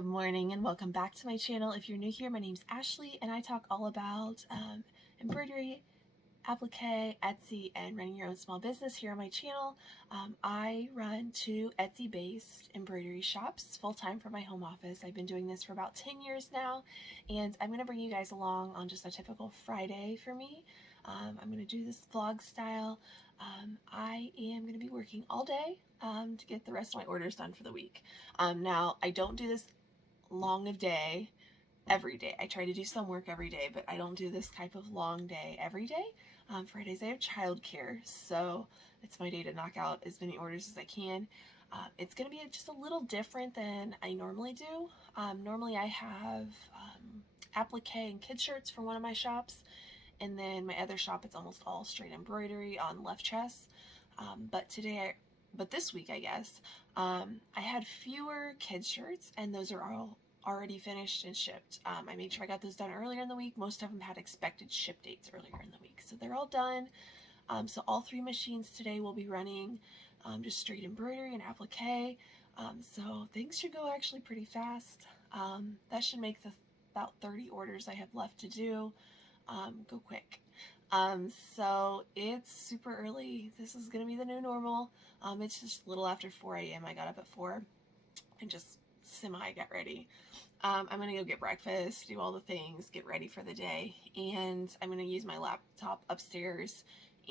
Good morning and welcome back to my channel. If you're new here, my name's Ashley and I talk all about embroidery, applique, Etsy, and running your own small business here on my channel. I run 2 Etsy-based embroidery shops full-time from my home office. I've been doing this for about 10 years now, and I'm going to bring you guys along on just a typical Friday for me. I'm going to do this vlog style. I am going to be working all day to get the rest of my orders done for the week. Now, I don't do this long of day every day. I try to do some work every day, but I don't do this type of long day every day. Fridays I have childcare, so it's my day to knock out as many orders as I can. It's going to be just a little different than I normally do. Normally I have applique and kid shirts for one of my shops, and then my other shop, it's almost all straight embroidery on left chest. But this week, I guess, I had fewer kids shirts, and those are all already finished and shipped. I made sure I got those done earlier in the week. Most of them had expected ship dates earlier in the week, so they're all done. So all 3 machines today will be running just straight embroidery and applique. So things should go actually pretty fast. That should make the about 30 orders I have left to do go quick. So it's super early. This is gonna be the new normal. It's just a little after 4 a.m. I got up at 4 and just got ready. I'm gonna go get breakfast, do all the things, get ready for the day, and I'm gonna use my laptop upstairs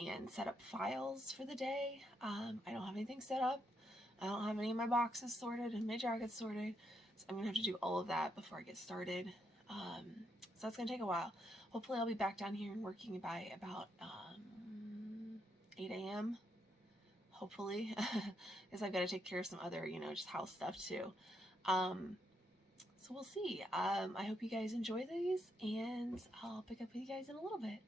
and set up files for the day. I don't have anything set up. I don't have any of my boxes sorted and my jackets sorted, so I'm gonna have to do all of that before I get started. So that's gonna take a while. Hopefully I'll be back down here and working by about 8 a.m. hopefully, because I've got to take care of some other, just house stuff too. So we'll see. I hope you guys enjoy these, and I'll pick up with you guys in a little bit.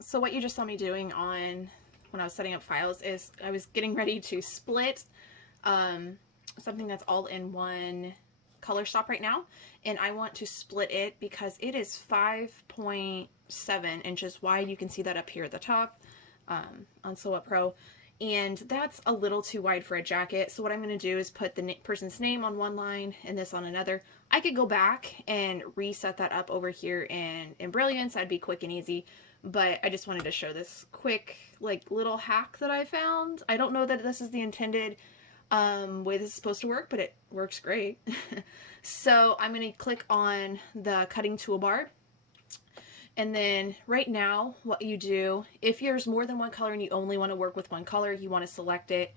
So what you just saw me doing when I was setting up files is I was getting ready to split something that's all in one color stop right now, and I want to split it because it is 5.7 inches wide. You can see that up here at the top on Sew Up Pro, and that's a little too wide for a jacket. So what I'm going to do is put the person's name on one line and this on another. I could go back and reset that up over here in Brilliance. That'd be quick and easy. but I just wanted to show this quick like little hack that I found. I don't know that this is the intended way this is supposed to work, but it works great. So I'm going to click on the cutting toolbar. And then right now, what you do, if there's more than one color and you only want to work with one color, you want to select it.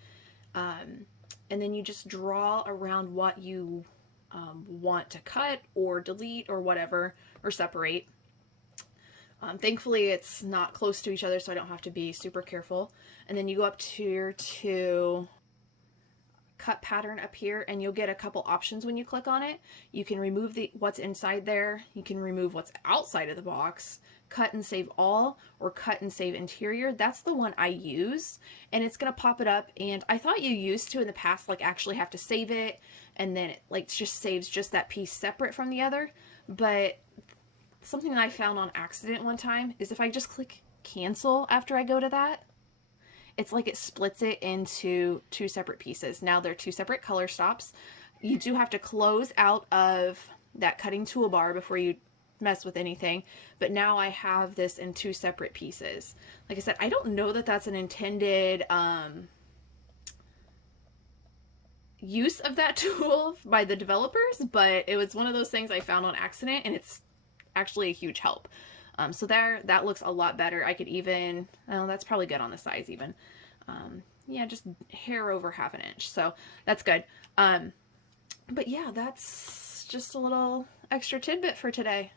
And then you just draw around what you want to cut or delete or whatever, or separate. Thankfully, it's not close to each other, so I don't have to be super careful. And then you go up to cut pattern up here, and you'll get a couple options when you click on it. You can remove what's inside there, you can remove what's outside of the box, cut and save all, or cut and save interior. That's the one I use, and it's gonna pop it up. And I thought you used to in the past like actually have to save it, and then it like just saves just that piece separate from the other. But something that I found on accident one time is if I just click cancel after I go to that, it's like it splits it into two separate pieces. Now they're two separate color stops. You do have to close out of that cutting toolbar before you mess with anything, but now I have this in two separate pieces. Like I said, I don't know that that's an intended use of that tool by the developers, but it was one of those things I found on accident, and it's actually a huge help. So there, that looks a lot better. I could even, oh, that's probably good on the size even. Yeah, just hair over ½ inch. So that's good. But yeah, that's just a little extra tidbit for today.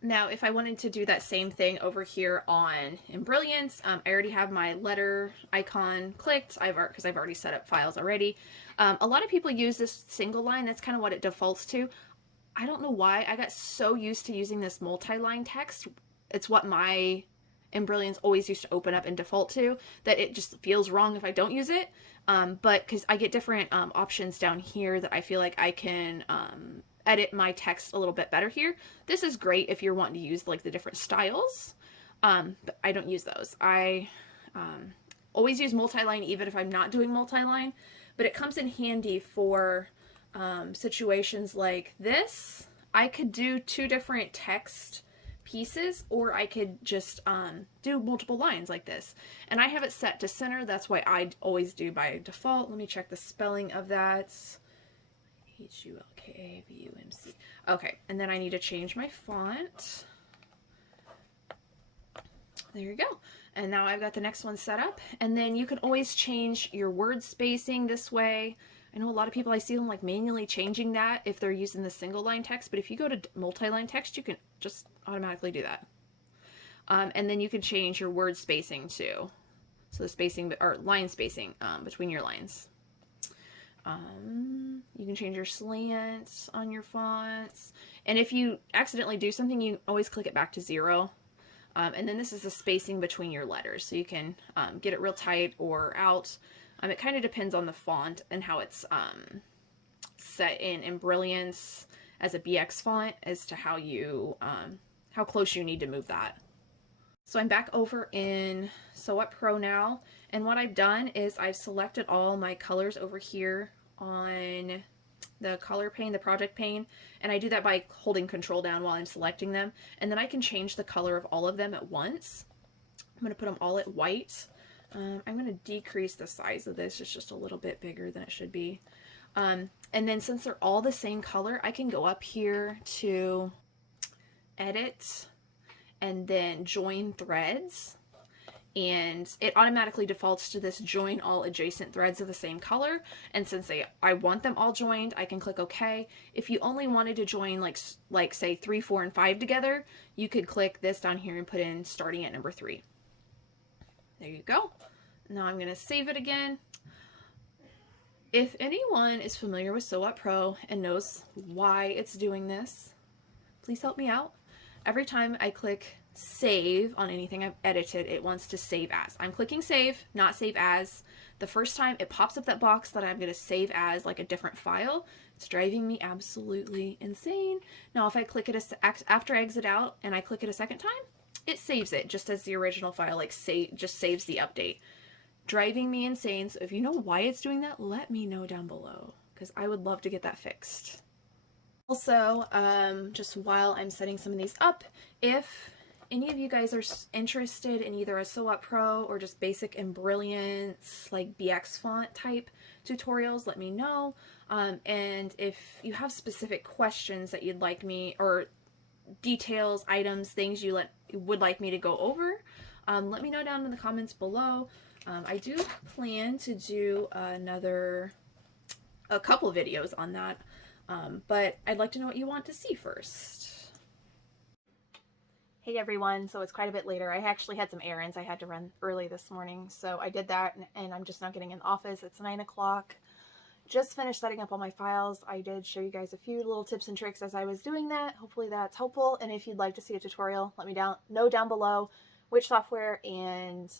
Now, if I wanted to do that same thing over here on Embrilliance, I already have my letter icon clicked. Because I've already set up files already. A lot of people use this single line. That's kind of what it defaults to. I don't know why. I got so used to using this multi-line text. It's what my Embrilliance always used to open up and default to, that it just feels wrong if I don't use it. But because I get different options down here that I feel like I can edit my text a little bit better here. This is great if you're wanting to use like the different styles, but I don't use those. I always use multi-line even if I'm not doing multi-line, but it comes in handy for situations like this. I could do two different text pieces, or I could just do multiple lines like this. And I have it set to center. That's why I always do by default. Let me check the spelling of that. H-U-L-K-A-V-U-M-C. Okay, and then I need to change my font. There you go. And now I've got the next one set up. And then you can always change your word spacing this way. I know a lot of people, I see them like manually changing that if they're using the single line text, but if you go to multi-line text, you can just automatically do that. And then you can change your word spacing too. So the spacing, or line spacing between your lines. You can change your slants on your fonts. And if you accidentally do something, you always click it back to 0. And then this is the spacing between your letters. So you can get it real tight or out. It kind of depends on the font and how it's set in Embrilliance as a BX font as to how you how close you need to move that. So I'm back over in Sew Up Pro now, and what I've done is I've selected all my colors over here on the color pane, the project pane, and I do that by holding Control down while I'm selecting them, and then I can change the color of all of them at once. I'm going to put them all at white. I'm going to decrease the size of this. It's just a little bit bigger than it should be. And then since they're all the same color, I can go up here to Edit and then Join Threads. And it automatically defaults to this Join All Adjacent Threads of the same color. And since I want them all joined, I can click OK. If you only wanted to join like say 3, 4, and 5 together, you could click this down here and put in starting at number 3. There you go. Now I'm going to save it again. If anyone is familiar with Sew Up Pro and knows why it's doing this, please help me out. Every time I click save on anything I've edited, it wants to save as. I'm clicking save, not save as. The first time it pops up that box that I'm going to save as like a different file. It's driving me absolutely insane. Now if I click it after I exit out and I click it a second time, it saves it just as the original file, like just saves the update. Driving me insane. So if you know why it's doing that, let me know down below, because I would love to get that fixed. Also, just while I'm setting some of these up, if any of you guys are interested in either a Sew Up Pro or just basic Embrilliance, like BX font type tutorials, let me know. And if you have specific questions that you'd like me, or details, items, things you would like me to go over, let me know down in the comments below. I do plan to do a couple videos on that, but I'd like to know what you want to see first. Hey everyone, so it's quite a bit later. I actually had some errands I had to run early this morning, so I did that, and I'm just now getting in the office. It's 9 o'clock. Just finished setting up all my files. I did show you guys a few little tips and tricks as I was doing that. Hopefully that's helpful, and if you'd like to see a tutorial, let me know down below which software, and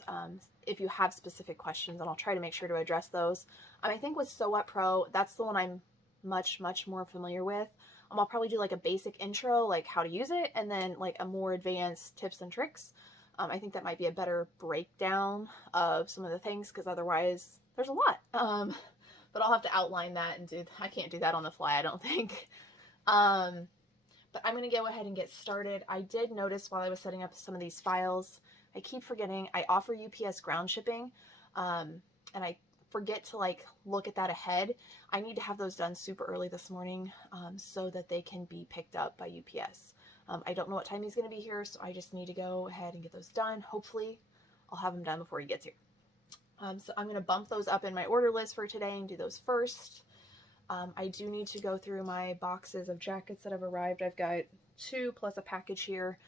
if you have specific questions, and I'll try to make sure to address those. I think with Sew Up Pro, that's the one I'm much more familiar with. I'll probably do like a basic intro, like how to use it, and then like a more advanced tips and tricks. I think that might be a better breakdown of some of the things, because otherwise there's a lot. But I'll have to outline that, and I can't do that on the fly, I don't think. But I'm going to go ahead and get started. I did notice while I was setting up some of these files, I keep forgetting I offer UPS ground shipping, and I forget to like look at that ahead. I need to have those done super early this morning, so that they can be picked up by UPS. I don't know what time he's going to be here, so I just need to go ahead and get those done. Hopefully I'll have them done before he gets here. So I'm going to bump those up in my order list for today and do those first. I do need to go through my boxes of jackets that have arrived. I've got 2 plus a package here.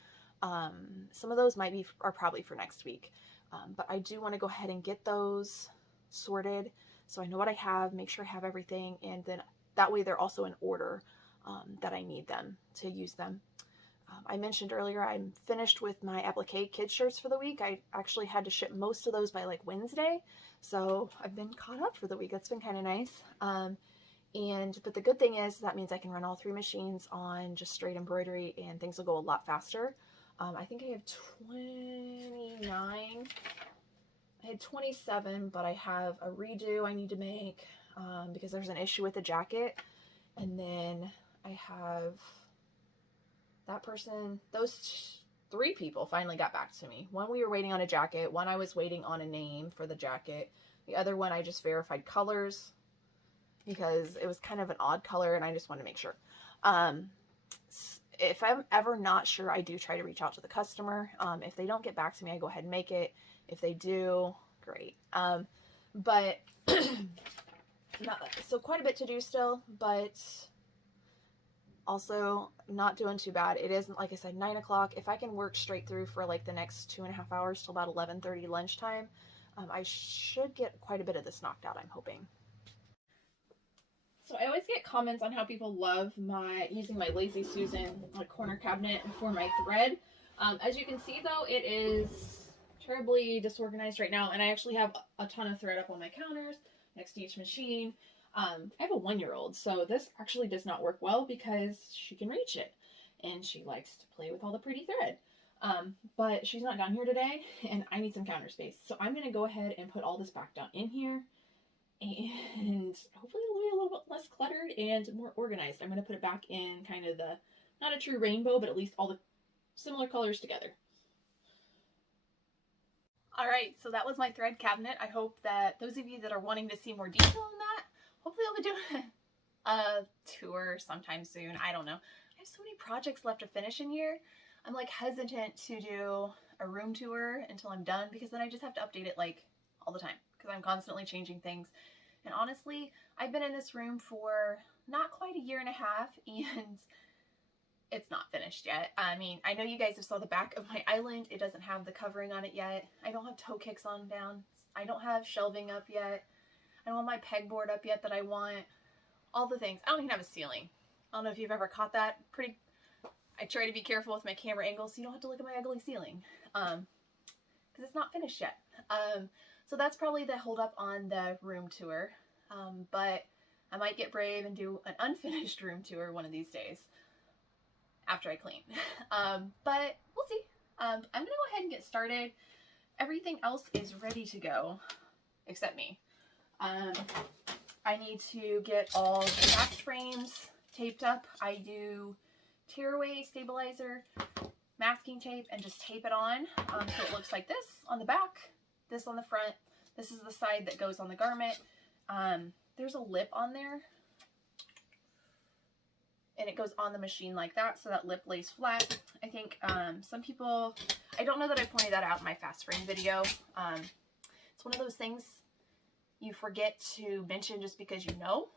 Some of those are probably for next week, but I do want to go ahead and get those sorted so I know what I have, make sure I have everything, and then that way they're also in order that I need them to use them. I mentioned earlier I'm finished with my applique kids shirts for the week. I actually had to ship most of those by like Wednesday, so I've been caught up for the week. That's been kind of nice. But the good thing is that means I can run all 3 machines on just straight embroidery, and things will go a lot faster. I think I have 29. I had 27, but I have a redo I need to make because there's an issue with the jacket. And then I have that person, those 3 people finally got back to me. One, we were waiting on a jacket. One, I was waiting on a name for the jacket. The other one, I just verified colors because it was kind of an odd color and I just wanted to make sure. If I'm ever not sure, I do try to reach out to the customer. If they don't get back to me, I go ahead and make it. If they do, great. But so quite a bit to do still, but also not doing too bad. It isn't, like I said, 9 o'clock. If I can work straight through for like the next 2.5 hours till about 11:30 lunchtime, I should get quite a bit of this knocked out, I'm hoping. So I always get comments on how people love using my Lazy Susan corner cabinet for my thread. As you can see though, it is terribly disorganized right now, and I actually have a ton of thread up on my counters next to each machine. I have a 1-year-old, so this actually does not work well because she can reach it and she likes to play with all the pretty thread. But she's not down here today and I need some counter space. So I'm going to go ahead and put all this back down in here, and hopefully it'll be a little bit less cluttered and more organized. I'm going to put it back in kind of not a true rainbow, but at least all the similar colors together. Alright, so that was my thread cabinet. I hope that those of you that are wanting to see more detail on that, hopefully I'll be doing a tour sometime soon. I don't know. I have so many projects left to finish in here. I'm like hesitant to do a room tour until I'm done, because then I just have to update it like all the time because I'm constantly changing things. And honestly, I've been in this room for not quite 1.5 years and it's not finished yet. I mean, I know you guys have saw the back of my island. It doesn't have the covering on it yet. I don't have toe kicks on down. I don't have shelving up yet. I don't have my pegboard up yet that I want. All the things. I don't even have a ceiling. I don't know if you've ever caught that. I try to be careful with my camera angles so you don't have to look at my ugly ceiling. Because it's not finished yet. So that's probably the hold up on the room tour. But I might get brave and do an unfinished room tour one of these days after I clean. But we'll see. I'm gonna go ahead and get started. Everything else is ready to go except me. I need to get all the back frames taped up. I do tearaway stabilizer masking tape and just tape it on. So it looks like this on the back, this on the front. This is the side that goes on the garment. There's a lip on there, and it goes on the machine like that, so that lip lays flat. I think some people, I don't know that I pointed that out in my fast frame video. It's one of those things you forget to mention just because you know.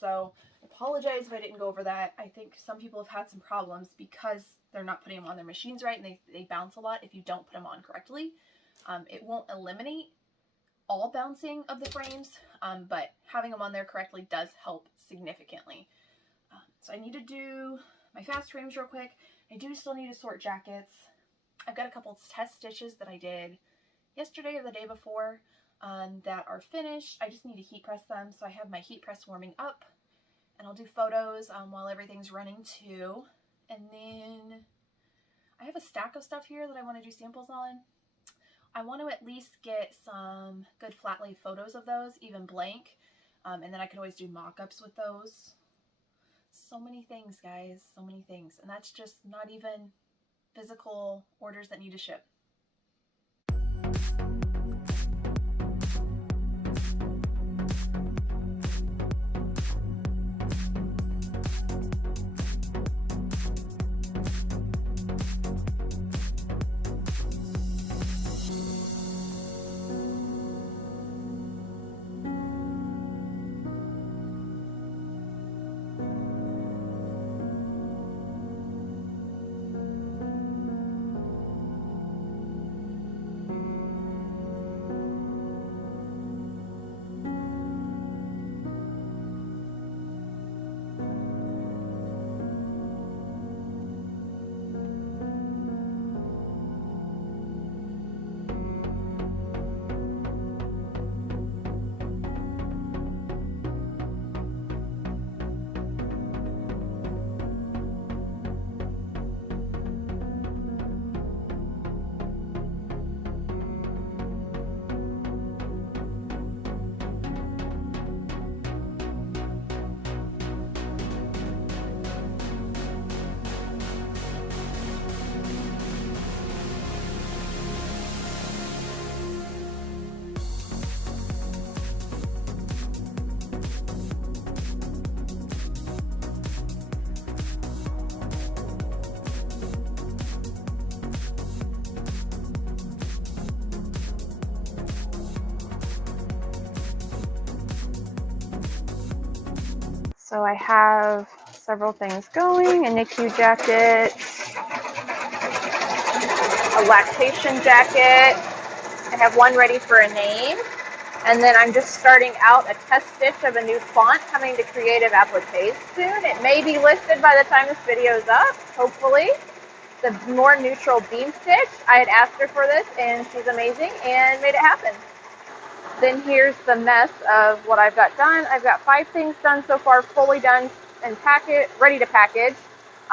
So I apologize if I didn't go over that. I think some people have had some problems because they're not putting them on their machines right, and they bounce a lot if you don't put them on correctly. It won't eliminate all bouncing of the frames, but having them on there correctly does help significantly. So I need to do my fast frames real quick. I do still need to sort jackets. I've got a couple test stitches that I did yesterday or the day before that are finished. I just need to heat press them. So I have my heat press warming up, and I'll do photos while everything's running too. And then I have a stack of stuff here that I want to do samples on. I want to at least get some good flat lay photos of those, even blank. And then I can always do mock-ups with those. So many things, guys, so many things. And that's just not even physical orders that need to ship. So I have several things going: a NICU jacket, a lactation jacket. I have one ready for a name. And then I'm just starting out a test stitch of a new font coming to Creative Appliques soon. It may be listed by the time this video is up, hopefully. The more neutral beam stitch. I had asked her for this, and she's amazing and made it happen. Then here's the mess of what I've got done. I've got 5 things done so far, fully done and ready to package.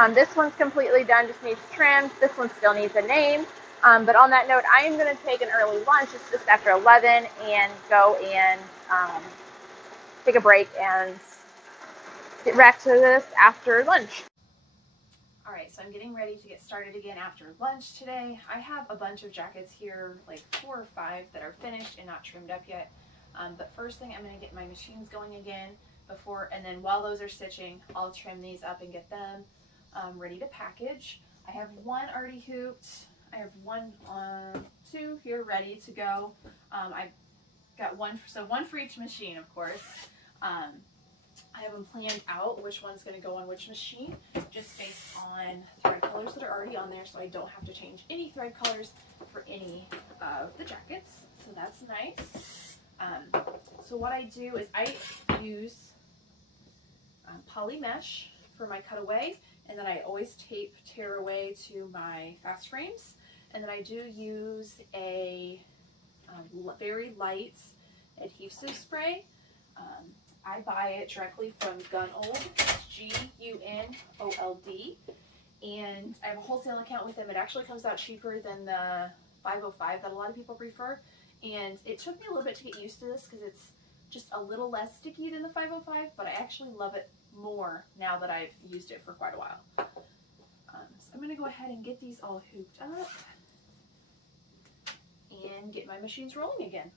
This one's completely done, just needs trimmed. This one still needs a name. But on that note, I am going to take an early lunch. It's just after 11, and go and take a break and get back to this after lunch. All right, so I'm getting ready to get started again after lunch today. I have a bunch of jackets here, like 4 or 5 that are finished and not trimmed up yet. But first thing, I'm going to get my machines going again and then while those are stitching, I'll trim these up and get them ready to package. I have one already hooped. I have 2 here ready to go. I've got one for each machine, of course. I have them planned out which one's going to go on which machine, just based on thread colors that are already on there, so I don't have to change any thread colors for any of the jackets. So that's nice. So what I do is I use poly mesh for my cutaway, and then I always tape tear away to my fast frames. And then I do use a very light adhesive spray. I buy it directly from Gunold, Gunold, and I have a wholesale account with them. It actually comes out cheaper than the 505 that a lot of people prefer, and it took me a little bit to get used to this because it's just a little less sticky than the 505, but I actually love it more now that I've used it for quite a while. So I'm going to go ahead and get these all hooped up and get my machines rolling again.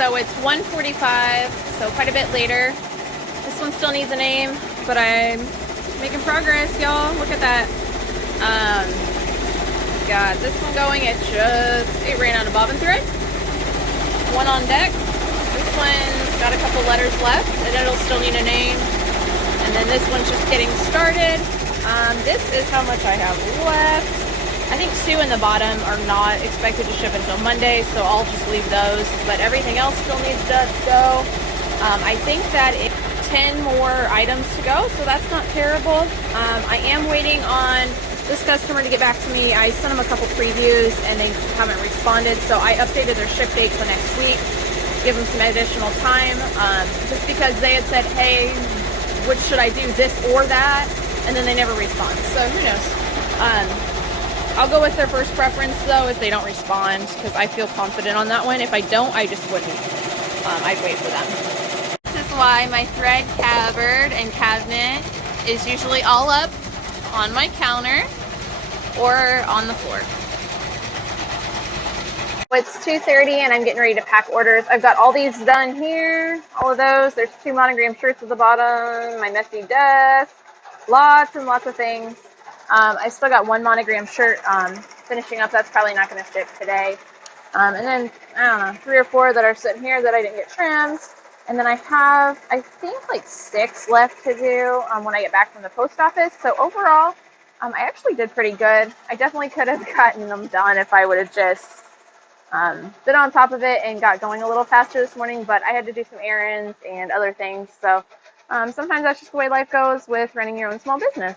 So it's 1:45, so quite a bit later. This one still needs a name, but I'm making progress, y'all. Look at that. Got this one going. It ran out of bobbin thread. One on deck. This one's got a couple letters left, and it'll still need a name. And then this one's just getting started. This is how much I have left. I think 2 in the bottom are not expected to ship until Monday, so I'll just leave those. But everything else still needs to go. I think that it's 10 more items to go, so that's not terrible. I am waiting on this customer to get back to me. I sent them a couple previews and they haven't responded, so I updated their ship date for next week, give them some additional time, just because they had said, hey, what should I do, this or that? And then they never respond, so who knows. I'll go with their first preference though if they don't respond, because I feel confident on that one. If I don't, I just wouldn't. I'd wait for them. This is why my thread cupboard and cabinet is usually all up on my counter or on the floor. It's 2:30 and I'm getting ready to pack orders. I've got all these done here, all of those. There's 2 monogram shirts at the bottom, my messy desk, lots and lots of things. I still got 1 monogram shirt finishing up. That's probably not going to ship today. And then, I don't know, 3 or 4 that are sitting here that I didn't get trimmed. And then I have, I think, like 6 left to do when I get back from the post office. So overall, I actually did pretty good. I definitely could have gotten them done if I would have just been on top of it and got going a little faster this morning, but I had to do some errands and other things. So sometimes that's just the way life goes with running your own small business.